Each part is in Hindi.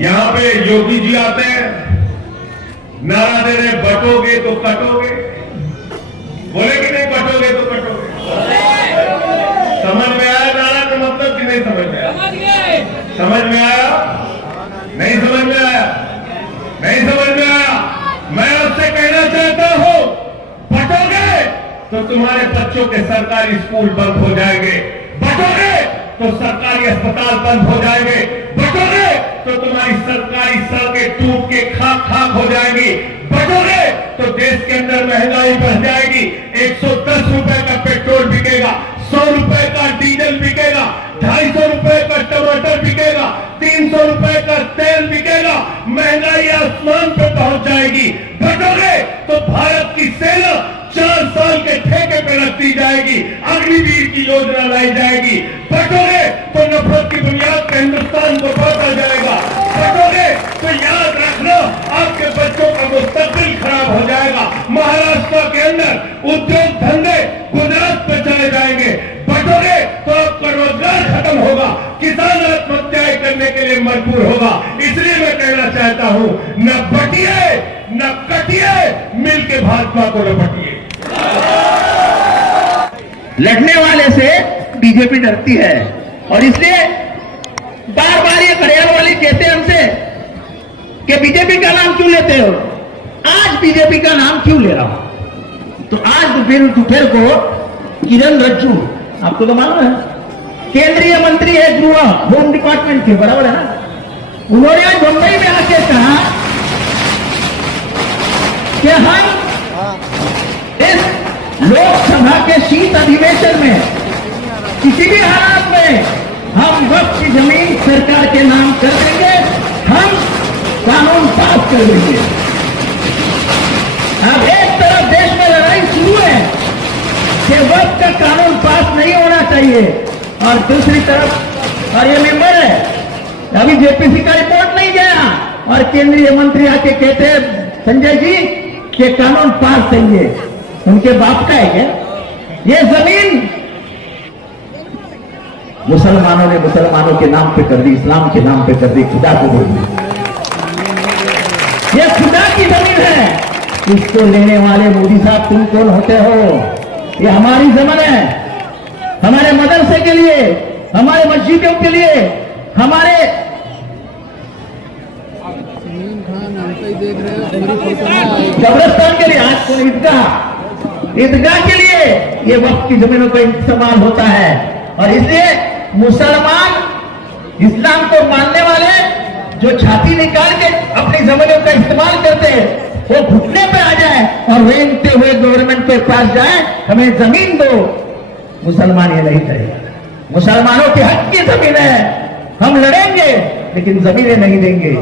यहां पे योगी जी आते हैं, नारा दे रहे बटोगे तो कटोगे। बोले कि नहीं बटोगे तो कटोगे? समझ में आया नारा का मतलब कि नहीं समझ में आया? समझ में आया? नहीं समझ में आया? नहीं समझ में आया? मैं आपसे कहना चाहता हूं, बटोगे तो तुम्हारे बच्चों के सरकारी स्कूल बंद हो जाएंगे, बटोगे तो सरकारी अस्पताल बंद हो जाएंगे, बटोगे तो तुम्हारी सरकारी सड़कें टूट के खाक खाक हो जाएंगी, बटोगे तो देश के अंदर महंगाई बढ़ जाएगी। 110 रुपए का पेट्रोल बिकेगा, 100 रुपए का डीजल बिकेगा, 250 रुपए का टमाटर बिकेगा, 300 रुपए का तेल बिकेगा, महंगाई आसमान पे पहुंच जाएगी। बटोगे तो भारत की सेना 4 साल के ठेके पे रख दी जाएगी, अग्निवीर की योजना लाई जाएगी। बटोगे तो नफरत की बुनियाद पे हिंदुस्तान को बांटा जाएगा। बटोगे तो याद रखना, आपके बच्चों का मुस्तकबिल खराब हो जाएगा। महाराष्ट्र के अंदर उद्योग धंधे गुजरात पे चले जाएंगे। बटोगे तो आपका रोजगार खत्म होगा, किसान आत्महत्याएं करने के लिए मजबूर होगा। इसलिए मैं कहना चाहता हूं, न बटिए न कटिए, मिलके भाजपा को न बटिए। लड़ने वाले से बीजेपी डरती है और इसलिए बार बार ये खड़ियाल वाली कहते हैं हमसे कि बीजेपी का नाम क्यों लेते हो, आज बीजेपी का नाम क्यों ले रहा हूं? तो आज दोपहर को किरण रिजिजू, आपको तो मालूम है, केंद्रीय मंत्री है गृह होम डिपार्टमेंट के, बराबर है ना, उन्होंने आज मुंबई में आके कहा कि हम इस लोकसभा के शीत अधिवेशन में किसी भी हालात में हम वक्फ की जमीन सरकार के नाम कर देंगे, हम कानून पास कर देंगे। अब एक तरफ देश में लड़ाई शुरू है कि वक्फ का कानून पास नहीं होना चाहिए और दूसरी तरफ, और ये मेंबर है, अभी जेपीसी का रिपोर्ट नहीं गया और केंद्रीय मंत्री आके कहते हैं संजय जी कि कानून पास चाहिए। उनके बाप का है क्या ये जमीन? मुसलमानों ने मुसलमानों के नाम पे कर दी, इस्लाम के नाम पे कर दी, खुदा को बोल दी। ये खुदा की जमीन है, इसको लेने वाले मोदी साहब तुम कौन होते हो? ये हमारी जमीन है, हमारे मदरसे के लिए, हमारे मस्जिदों के लिए, हमारे कब्रिस्तान के लिए, आज को ईदगाह के लिए ये वक्त की जमीनों का इस्तेमाल होता है। और इसलिए मुसलमान इस्लाम को मानने वाले जो छाती निकाल के अपनी जमीनों का इस्तेमाल करते हैं, वो घुटने पे आ जाए और रेंगते हुए गवर्नमेंट के पास जाए, हमें जमीन दो। मुसलमान ये नहीं करेगा, मुसलमानों के हक की जमीन है, हम लड़ेंगे लेकिन जमीनें नहीं देंगे।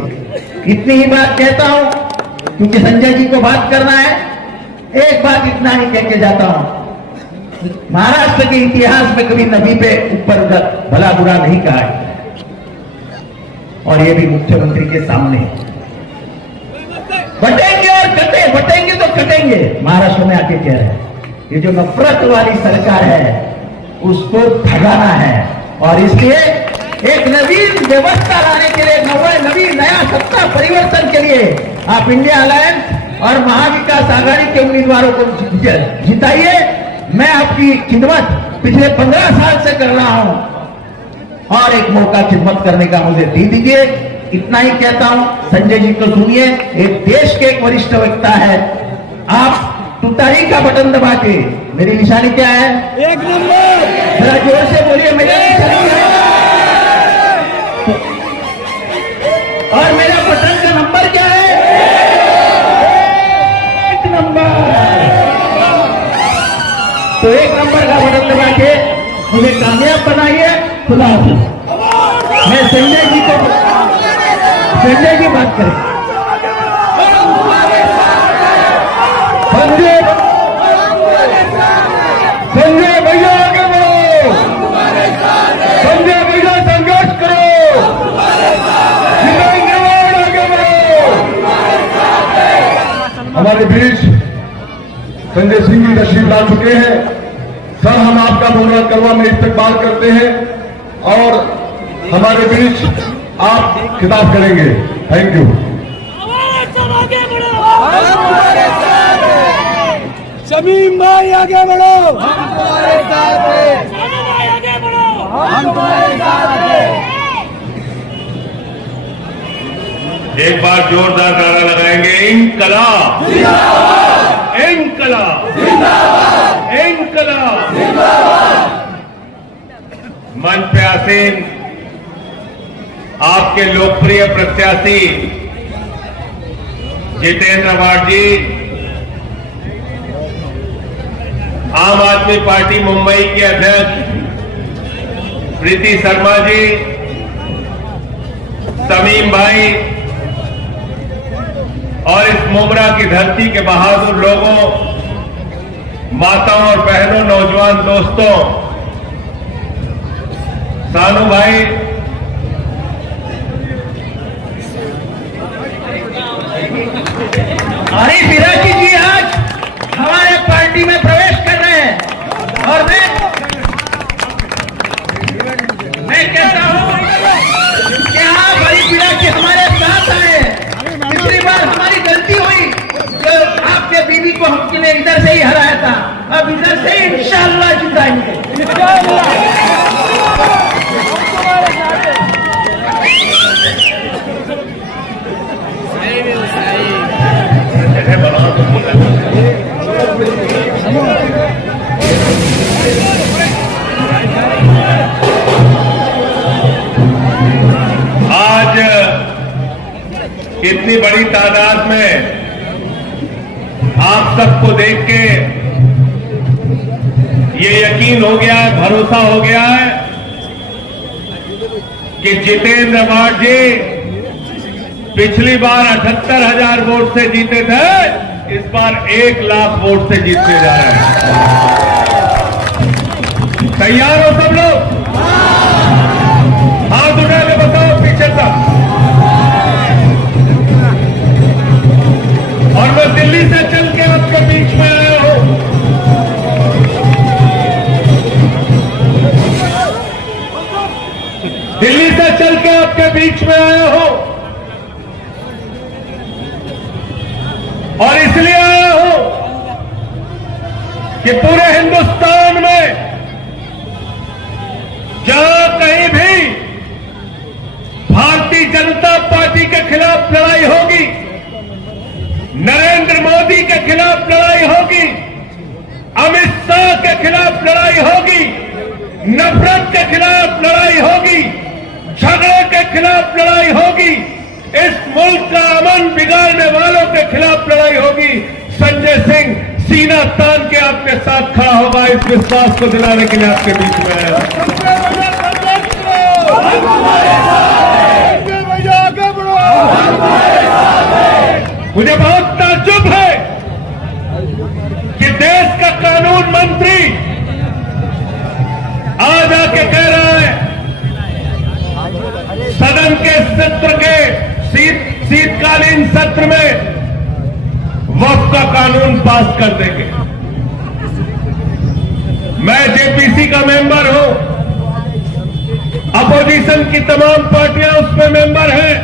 इतनी ही बात कहता हूं क्योंकि संजय जी को बात करना है। एक बात इतना ही कह के जाता हूं, महाराष्ट्र के इतिहास में कभी नबी पे ऊपर भला बुरा नहीं कहा है और ये भी मुख्यमंत्री के सामने। बटेंगे और बटेंगे तो कटेंगे, महाराष्ट्र में आके कह रहे हैं। ये जो नफरत वाली सरकार है उसको भगाना है और इसलिए एक नवीन व्यवस्था लाने के लिए, नया सत्ता परिवर्तन के लिए आप इंडिया अलायंस और महाविकास आघाड़ी के उम्मीदवारों को जिताइए। मैं आपकी खिदमत पिछले 15 साल से कर रहा हूं और एक मौका खिदमत करने का मुझे दे दीजिए। इतना ही कहता हूं, संजय जी को सुनिए, एक देश के एक वरिष्ठ वक्ता है, आप तुतारी का बटन दबा के, मेरी निशानी क्या है? 1 नंबर। जरा जोर से बोलिए, मेरी निशानी क्या है? और मेरा बटन का नंबर क्या है? 1 नंबर। तो 1 नंबर का बटन दबा के मुझे कामयाब बनाइए। खुदा हाफिज। मैं संजय जी बात करें। संजय भैया आगे बढ़ो, संजय भैया संघर्ष करो, आगे बढ़ो। हमारे बीच संजय सिंह जी तशरीफ ला चुके हैं। सर, हम आपका मुहर्रत करवा में इस्तकबाल करते हैं और हमारे बीच आप खिताब करेंगे। Thank you. आगे बढ़ो, हमारे साथ हैं। शमीम भाई आगे बढ़ो, हम तुम्हारे साथ हैं। शमीम भाई आगे बढ़ो, हम तुम्हारे साथ हैं। एक बार जोरदार नारा लगाएंगे, इंकलाब जिंदाबाद, इंकलाब जिंदाबाद, इंकलाब जिंदाबाद। मंच पे आसीन आपके लोकप्रिय प्रत्याशी जितेंद्र अवार्ड जी, आम आदमी पार्टी मुंबई के अध्यक्ष प्रीति शर्मा जी, शमीम भाई और इस मुमरा की धरती के बहादुर लोगों, माताओं और बहनों, नौजवान दोस्तों, सानू भाई, हरीश विराजी जी आज हमारे पार्टी में प्रवेश कर रहे हैं और मैं कहता हूं कि आप हरीश विराजी हमारे साथ आए। पिछली बार हमारी गलती हुई जो आपके बीवी को हमने इधर से ही हराया था, अब इधर से ही इंशाअल्लाह जिताएंगे। आज इतनी बड़ी तादाद में आप सबको देख के ये यकीन हो गया है, भरोसा हो गया है कि जितेंद्र अवार्ड जी पिछली बार 78,000 वोट से जीते थे, इस बार 1 लाख वोट से जीतने जा रहे हैं। तैयार हो सब लोग? हाथ उठा के बताओ पीछे तक। और मैं दिल्ली से चल के आपके बीच में आया हूं। दिल्ली से चल के आपके बीच में आया हूं और इसलिए आया हूं कि पूरे हिंदुस्तान में जहां कहीं भी भारतीय जनता पार्टी के खिलाफ लड़ाई होगी, नरेंद्र मोदी के खिलाफ लड़ाई होगी, अमित शाह के खिलाफ लड़ाई होगी, नफरत के खिलाफ लड़ाई होगी, झगड़े के खिलाफ लड़ाई होगी, इस मुल्क का अमन बिगाड़ने वालों के खिलाफ लड़ाई होगी। संजय सिंह सीना तान के आपके साथ खड़ा होगा, इस विश्वास को दिलाने के लिए आपके बीच में है। मुझे बहुत ताज्जुब है कि देश का कानून मंत्री आज आके कह रहा है सदन के सत्र के शीतकालीन सत्र में वक्फ का कानून पास कर देंगे। मैं जेपीसी का मेंबर हूं, अपोजिशन की तमाम पार्टियां उसमें मेंबर हैं।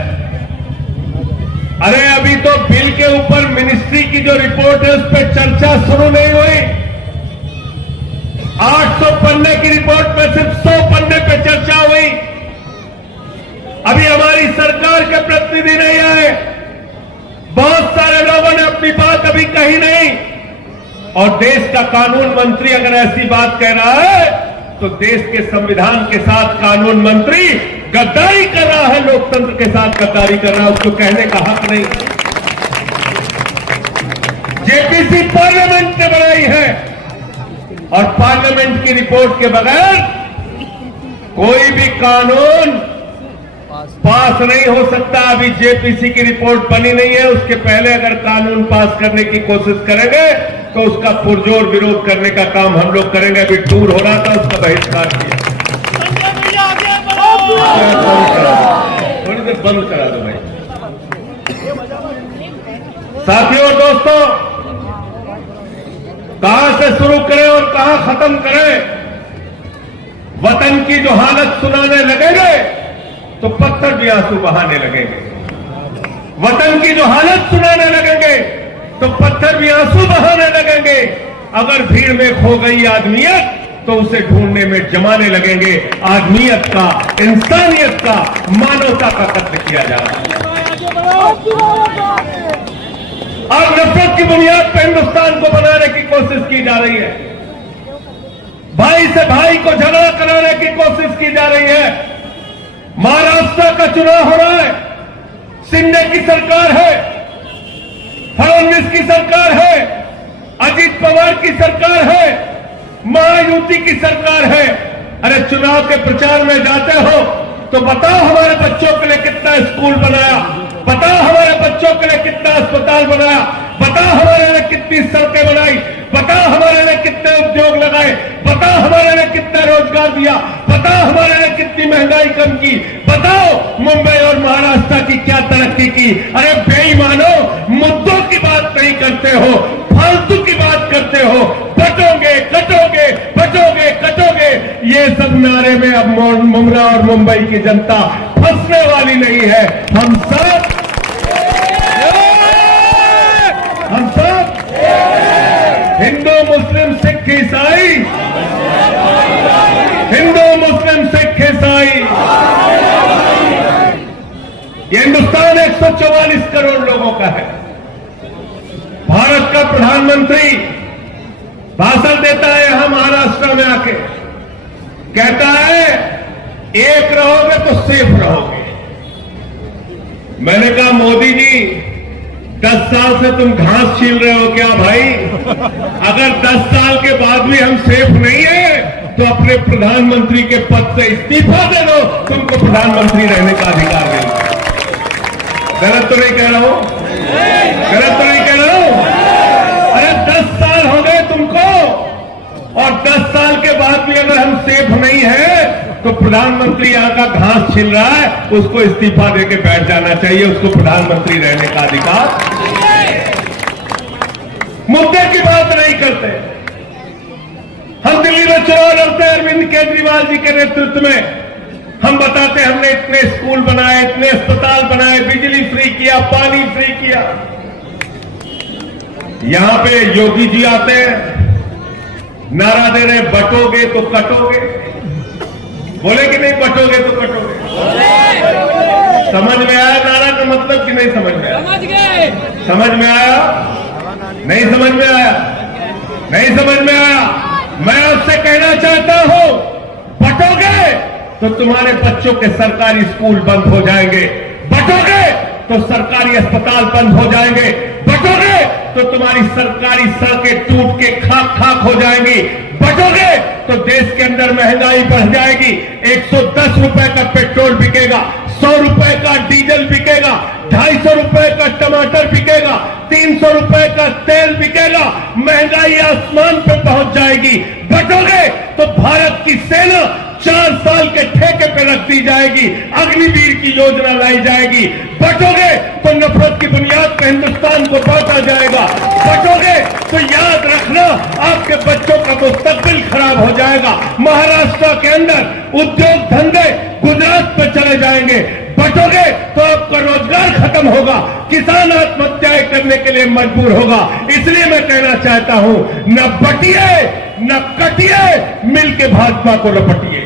अरे अभी तो बिल के ऊपर मिनिस्ट्री की जो रिपोर्ट है उस पर चर्चा शुरू नहीं हुई। 800 पन्ने की रिपोर्ट में सिर्फ 100 पन्ने पे चर्चा हुई। अभी हमारी सरकार के प्रतिनिधि नहीं आए, बहुत सारे लोगों ने अपनी बात अभी कही नहीं। और देश का कानून मंत्री अगर ऐसी बात कह रहा है तो देश के संविधान के साथ कानून मंत्री गद्दारी कर रहा है, लोकतंत्र के साथ गद्दारी कर रहा है, उसको कहने का हक नहीं। जेपीसी पार्लियामेंट ने बनाई है और पार्लियामेंट की रिपोर्ट के बगैर कोई भी कानून पास नहीं हो सकता। अभी जेपीसी की रिपोर्ट बनी नहीं है, उसके पहले अगर कानून पास करने की कोशिश करेंगे तो उसका पुरजोर विरोध करने का काम हम लोग करेंगे। अभी टूर हो रहा था, उसका बहिष्कार किया। थोड़ी देर बंद करा दो भाई। साथियों और दोस्तों, कहां से शुरू करें और कहां खत्म करें? वतन की जो हालत सुनाने लगेंगे तो पत्थर पत्थर भी आंसू बहाने लगेंगे। वतन की जो हालत सुनाने लगेंगे तो पत्थर भी आंसू बहाने लगेंगे। अगर भीड़ में खो गई आदमियत तो उसे ढूंढने में जमाने लगेंगे। आदमियत का, इंसानियत का, मानवता का कत्ल किया जा रहा है और नफरत की बुनियाद पर हिंदुस्तान को बनाने की कोशिश की जा रही है। भाई से भाई को झगड़ा कराने की कोशिश की जा रही है। महाराष्ट्र का चुनाव हो रहा है, शिंदे की सरकार है, फडणवीस की सरकार है, अजित पवार की सरकार है, महायुति की सरकार है। अरे चुनाव के प्रचार में जाते हो तो बताओ हमारे बच्चों के लिए कितना स्कूल बनाया, बताओ हमारे बच्चों के लिए कितना अस्पताल बनाया, बताओ हमारे लिए कितनी सड़कें बनाई, बताओ हमारे लिए कितने उद्योग लगाए, बताओ हमारे लिए कितना रोजगार दिया, बताओ हमारे लिए कितनी महंगाई कम की, बताओ मुंबई और महाराष्ट्र की क्या तरक्की की। अरे बेईमानो, मुद्दों की बात नहीं करते हो, फालतू की बात करते हो। बटोगे कटोगे, बटोगे कटोगे, ये सब नारे में अब मुमरा और मुंबई की जनता फंसने वाली नहीं है। हम सब हिंदू मुस्लिम सिख ईसाई, हिंदू मुस्लिम सिख ईसाई, ये हिंदुस्तान 144 करोड़ लोगों का है। भारत का प्रधानमंत्री भाषण देता है यहां महाराष्ट्र में आके, कहता है एक रहोगे तो सेफ रहोगे। मैंने कहा मोदी जी 10 साल से तुम घास छील रहे हो क्या भाई? अगर 10 साल के बाद भी हम सेफ नहीं है तो अपने प्रधानमंत्री के पद से इस्तीफा दे दो, तुमको प्रधानमंत्री रहने का अधिकार देंगे। गलत तो नहीं कह रहा हूं? गलत तो नहीं कह रहा हूं? अरे 10 साल हो गए तुमको और 10 साल के बाद भी अगर हम सेफ नहीं है तो प्रधानमंत्री यहां का घास छिल रहा है, उसको इस्तीफा देके बैठ जाना चाहिए, उसको प्रधानमंत्री रहने का अधिकार। मुद्दे की बात नहीं करते। हम दिल्ली में चुनाव लड़ते हैं अरविंद केजरीवाल जी के नेतृत्व में, हम बताते हैं हमने इतने स्कूल बनाए, इतने अस्पताल बनाए, बिजली फ्री किया, पानी फ्री किया। यहां पे योगी जी आते हैं, नारा दे रहे बटोगे तो कटोगे। बोले कि नहीं बटोगे तो कटोगे? समझ में आया नारा का मतलब कि नहीं समझ में आया? समझ गए। समझ में आया? नहीं समझ में आया? नहीं समझ में आया? मैं आपसे कहना चाहता हूं, बटोगे तो तुम्हारे बच्चों के सरकारी स्कूल बंद हो जाएंगे, बटोगे तो सरकारी अस्पताल बंद हो जाएंगे, बटोगे तो तुम्हारी सरकारी सड़कें टूट के खाक खाक हो जाएंगी, बटोगे तो देश के अंदर महंगाई बढ़ जाएगी। 110 रुपए का पेट्रोल बिकेगा, 100 रुपए का डीजल बिकेगा, 250 रुपए का टमाटर बिकेगा, 300 रुपए का तेल बिकेगा, महंगाई आसमान पे पहुंच जाएगी। बटोगे तो भारत की सेना 4 साल के ठेके पे रख दी जाएगी, अग्निवीर की योजना लाई जाएगी। बटोगे तो नफरत की बुनियाद पर हिंदुस्तान को बांटा जाएगा। बटोगे तो याद रखना आपके बच्चों का मुस्तकबिल खराब हो जाएगा। महाराष्ट्र के अंदर उद्योग धंधे गुजरात पे चले जाएंगे। बटोगे तो आपका रोजगार खत्म होगा, किसान आत्महत्याएं करने के लिए मजबूर होगा। इसलिए मैं कहना चाहता हूं, न बटिए न कटिए, मिलके भाजपा को लपटिए।